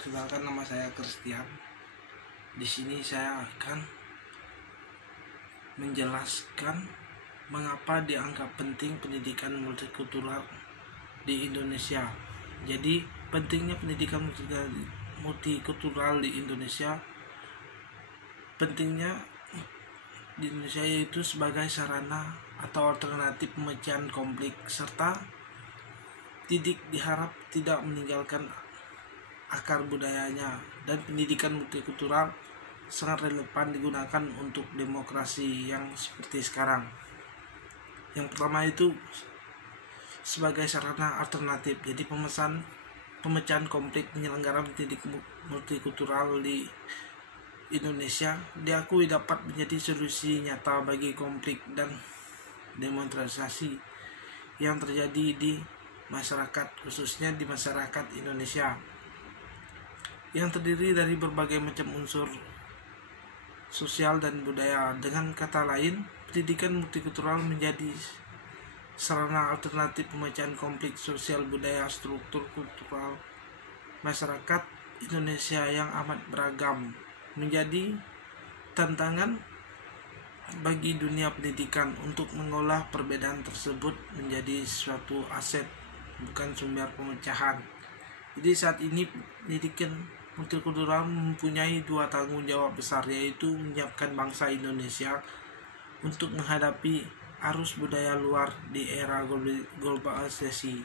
Perkenalkan, nama saya Christian. Di sini saya akan menjelaskan mengapa dianggap penting pendidikan multikultural di Indonesia. Jadi, pentingnya pendidikan multikultural di Indonesia, pentingnya di Indonesia yaitu sebagai sarana atau alternatif pemecahan konflik, serta didik diharap tidak meninggalkan akar budayanya, dan pendidikan multikultural sangat relevan digunakan untuk demokrasi yang seperti sekarang. Yang pertama itu sebagai sarana alternatif, jadi pemecahan konflik penyelenggaraan pendidikan multikultural di Indonesia diakui dapat menjadi solusi nyata bagi konflik dan demonstrasi yang terjadi di masyarakat, khususnya di masyarakat Indonesia yang terdiri dari berbagai macam unsur sosial dan budaya. Dengan kata lain, pendidikan multikultural menjadi sarana alternatif pemecahan konflik sosial budaya struktur kultural masyarakat Indonesia yang amat beragam, menjadi tantangan bagi dunia pendidikan untuk mengolah perbedaan tersebut menjadi suatu aset, bukan sumber pemecahan. Jadi saat ini pendidikan multikultural mempunyai dua tanggung jawab besar, yaitu menyiapkan bangsa Indonesia untuk menghadapi arus budaya luar di era globalisasi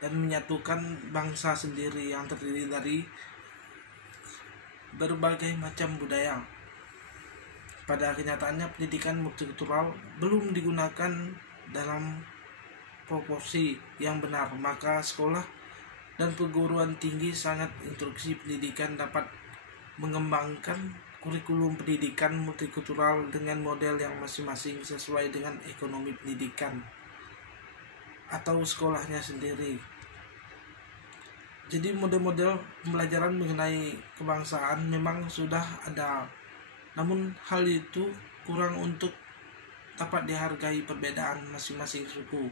dan menyatukan bangsa sendiri yang terdiri dari berbagai macam budaya. Pada kenyataannya, pendidikan multikultural belum digunakan dalam proporsi yang benar, maka sekolah dan perguruan tinggi sangat instruksi pendidikan dapat mengembangkan kurikulum pendidikan multikultural dengan model yang masing-masing sesuai dengan ekonomi pendidikan atau sekolahnya sendiri. Jadi model-model pembelajaran mengenai kebangsaan memang sudah ada, namun hal itu kurang untuk dapat dihargai perbedaan masing-masing suku,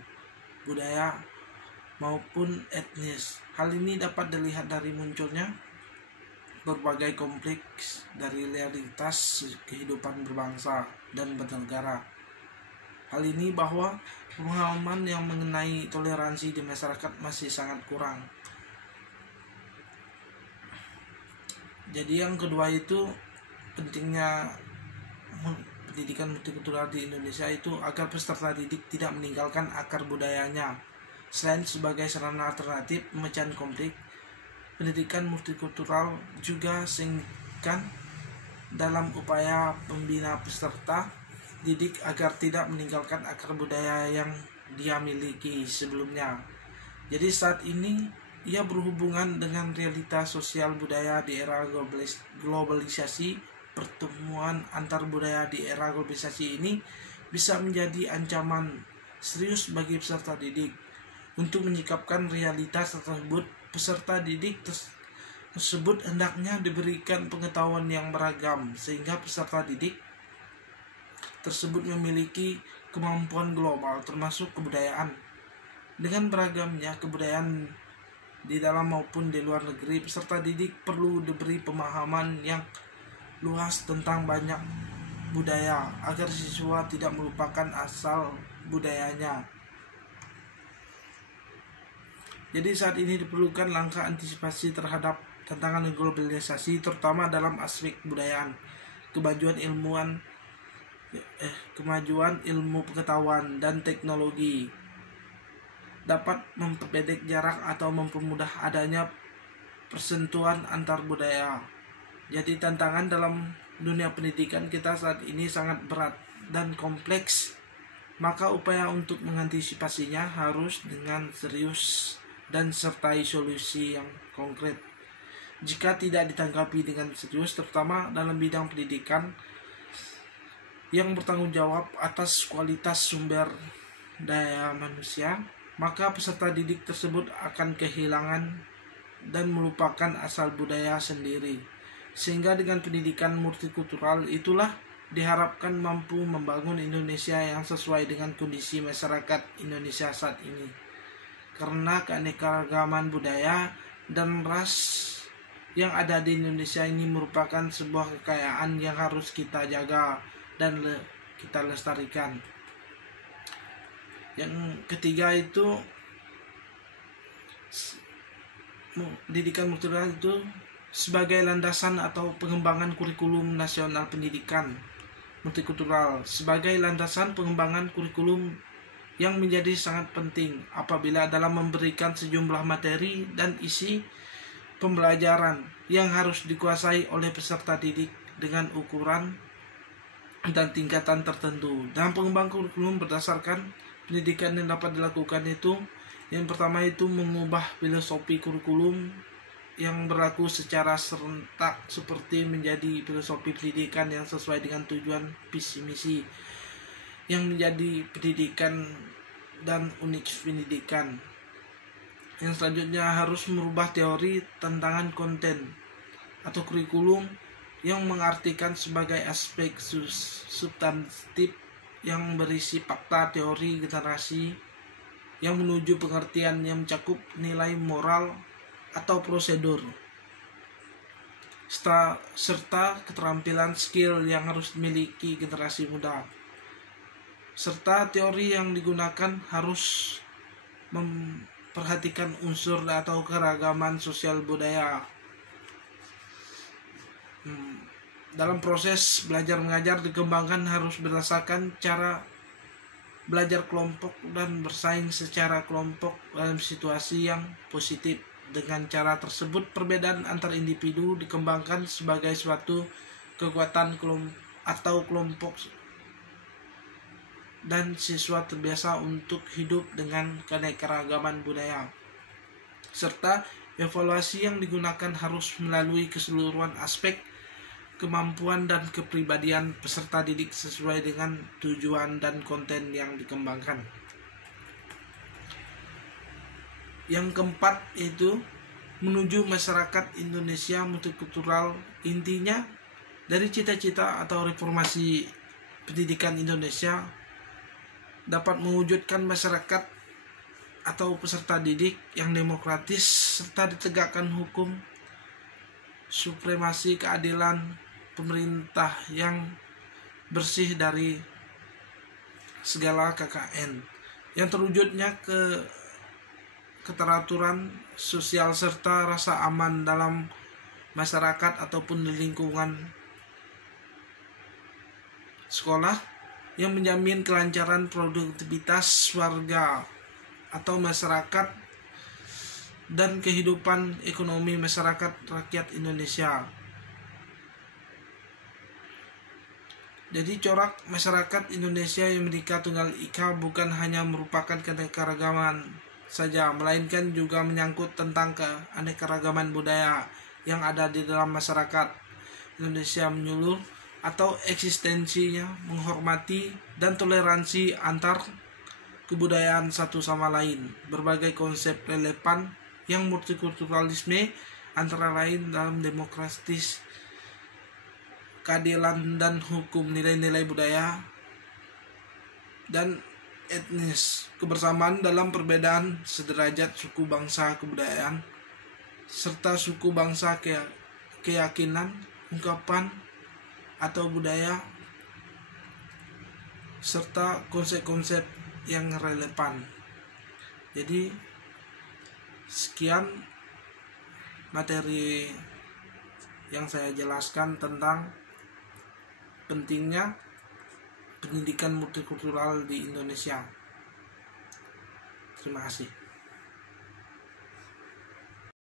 budaya maupun etnis. Hal ini dapat dilihat dari munculnya berbagai konflik dari realitas kehidupan berbangsa dan bernegara. Hal ini bahwa pemahaman yang mengenai toleransi di masyarakat masih sangat kurang. Jadi yang kedua itu pentingnya pendidikan multikultural di Indonesia itu agar peserta didik tidak meninggalkan akar budayanya. Selain sebagai sarana alternatif pemecahan konflik, pendidikan multikultural juga signifikan dalam upaya pembina peserta didik agar tidak meninggalkan akar budaya yang dia miliki sebelumnya. Jadi saat ini ia berhubungan dengan realitas sosial budaya di era globalisasi. Pertemuan antar budaya di era globalisasi ini bisa menjadi ancaman serius bagi peserta didik. Untuk menyikapkan realitas tersebut, peserta didik tersebut hendaknya diberikan pengetahuan yang beragam, sehingga peserta didik tersebut memiliki kemampuan global termasuk kebudayaan. Dengan beragamnya kebudayaan di dalam maupun di luar negeri, peserta didik perlu diberi pemahaman yang luas tentang banyak budaya agar siswa tidak melupakan asal budayanya. Jadi saat ini diperlukan langkah antisipasi terhadap tantangan globalisasi, terutama dalam aspek budayaan. Kemajuan ilmu pengetahuan dan teknologi dapat memperpendek jarak atau mempermudah adanya persentuhan antar budaya. Jadi tantangan dalam dunia pendidikan kita saat ini sangat berat dan kompleks, maka upaya untuk mengantisipasinya harus dengan serius dan sertai solusi yang konkret. Jika tidak ditanggapi dengan serius, terutama dalam bidang pendidikan yang bertanggung jawab atas kualitas sumber daya manusia, maka peserta didik tersebut akan kehilangan dan melupakan asal budaya sendiri. Sehingga dengan pendidikan multikultural itulah diharapkan mampu membangun Indonesia yang sesuai dengan kondisi masyarakat Indonesia saat ini. Karena keanekaragaman budaya dan ras yang ada di Indonesia ini merupakan sebuah kekayaan yang harus kita jaga dan kita lestarikan. Yang ketiga itu pendidikan multikultural itu sebagai landasan atau pengembangan kurikulum nasional pendidikan multikultural sebagai landasan pengembangan kurikulum yang menjadi sangat penting apabila dalam memberikan sejumlah materi dan isi pembelajaran yang harus dikuasai oleh peserta didik dengan ukuran dan tingkatan tertentu. Dalam pengembangan kurikulum berdasarkan pendidikan yang dapat dilakukan itu, yang pertama itu mengubah filosofi kurikulum yang berlaku secara serentak seperti menjadi filosofi pendidikan yang sesuai dengan tujuan visi misi yang menjadi pendidikan dan unit pendidikan. Yang selanjutnya harus merubah teori tantangan konten atau kurikulum yang mengartikan sebagai aspek substantif yang berisi fakta teori generasi yang menuju pengertian yang mencakup nilai moral atau prosedur serta keterampilan skill yang harus dimiliki generasi muda, serta teori yang digunakan harus memperhatikan unsur atau keragaman sosial budaya. Dalam proses belajar mengajar dikembangkan harus berdasarkan cara belajar kelompok dan bersaing secara kelompok dalam situasi yang positif. Dengan cara tersebut perbedaan antar individu dikembangkan sebagai suatu kekuatan kelompok dan siswa terbiasa untuk hidup dengan keanekaragaman budaya. Serta evaluasi yang digunakan harus melalui keseluruhan aspek kemampuan dan kepribadian peserta didik sesuai dengan tujuan dan konten yang dikembangkan. Yang keempat itu menuju masyarakat Indonesia multikultural. Intinya dari cita-cita atau reformasi pendidikan Indonesia dapat mewujudkan masyarakat atau peserta didik yang demokratis serta ditegakkan hukum, supremasi keadilan, pemerintah yang bersih dari segala KKN, yang terwujudnya keteraturan sosial serta rasa aman dalam masyarakat ataupun di lingkungan sekolah, yang menjamin kelancaran produktivitas warga atau masyarakat dan kehidupan ekonomi masyarakat rakyat Indonesia. Jadi corak masyarakat Indonesia yang Bhinneka Tunggal Ika bukan hanya merupakan keanekaragaman saja, melainkan juga menyangkut tentang keanekaragaman budaya yang ada di dalam masyarakat Indonesia menyeluruh atau eksistensinya menghormati dan toleransi antar kebudayaan satu sama lain. Berbagai konsep relevan yang multikulturalisme antara lain dalam demokratis, keadilan dan hukum, nilai-nilai budaya dan etnis, kebersamaan dalam perbedaan sederajat suku bangsa kebudayaan serta suku bangsa keyakinan, ungkapan atau budaya serta konsep-konsep yang relevan. Jadi sekian materi yang saya jelaskan tentang pentingnya pendidikan multikultural di Indonesia. Terima kasih.